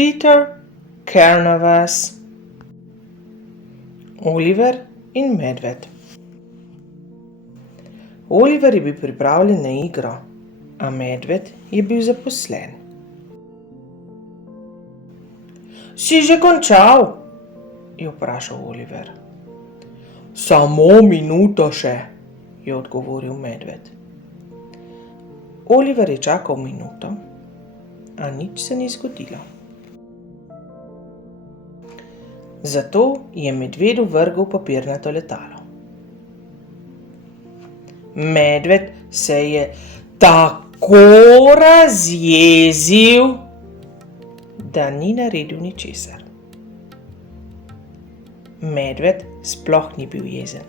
Peter Carnavas. Oliver in medved. Oliver je bil pripravljen na igro, a medved je bil zaposlen. Si že končal? Je vprašal Oliver. Samo minuto še, je odgovoril medved. Oliver je čakal minuto, a nič se ni zgodilo. Zato je medvedu vrgel papirnato letalo. Medved se je tako razjezil, da ni naredil ničesar. Medved sploh ni bil jezen.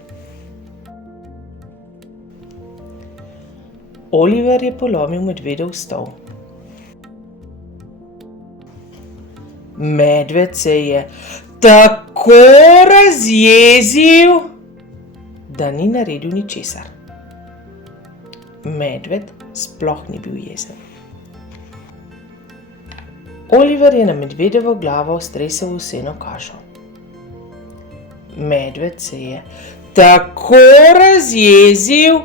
Oliver je polomil medvedov stol. Medved se je tako razjezil, da ni naredil ničesar. Medved sploh ni bil jezen. Oliver je na medvedovo glavo stresel ovseno kašo. Medved se je tako razjezil,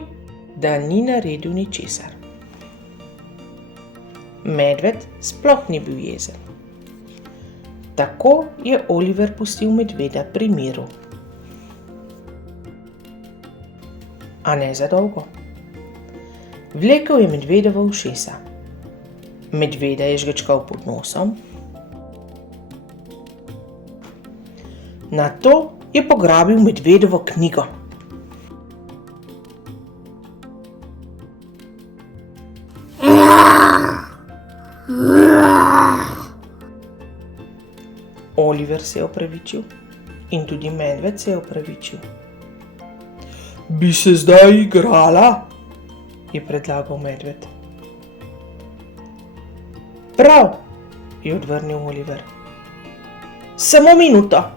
da ni naredil ničesar. Medved sploh ni bil jezen. Tako je Oliver pustil medveda pri miru. A ne za dolgo. Vlekel je medvedovo ušesa. Medveda je žgečkal pod nosom. Nato je pograbil medvedovo knjigo. Oliver se je opravičil in tudi medved se je opravičil. Bi se zdaj igrala? Je predlagal medved. Prav, je odvrnil Oliver. Samo minuto.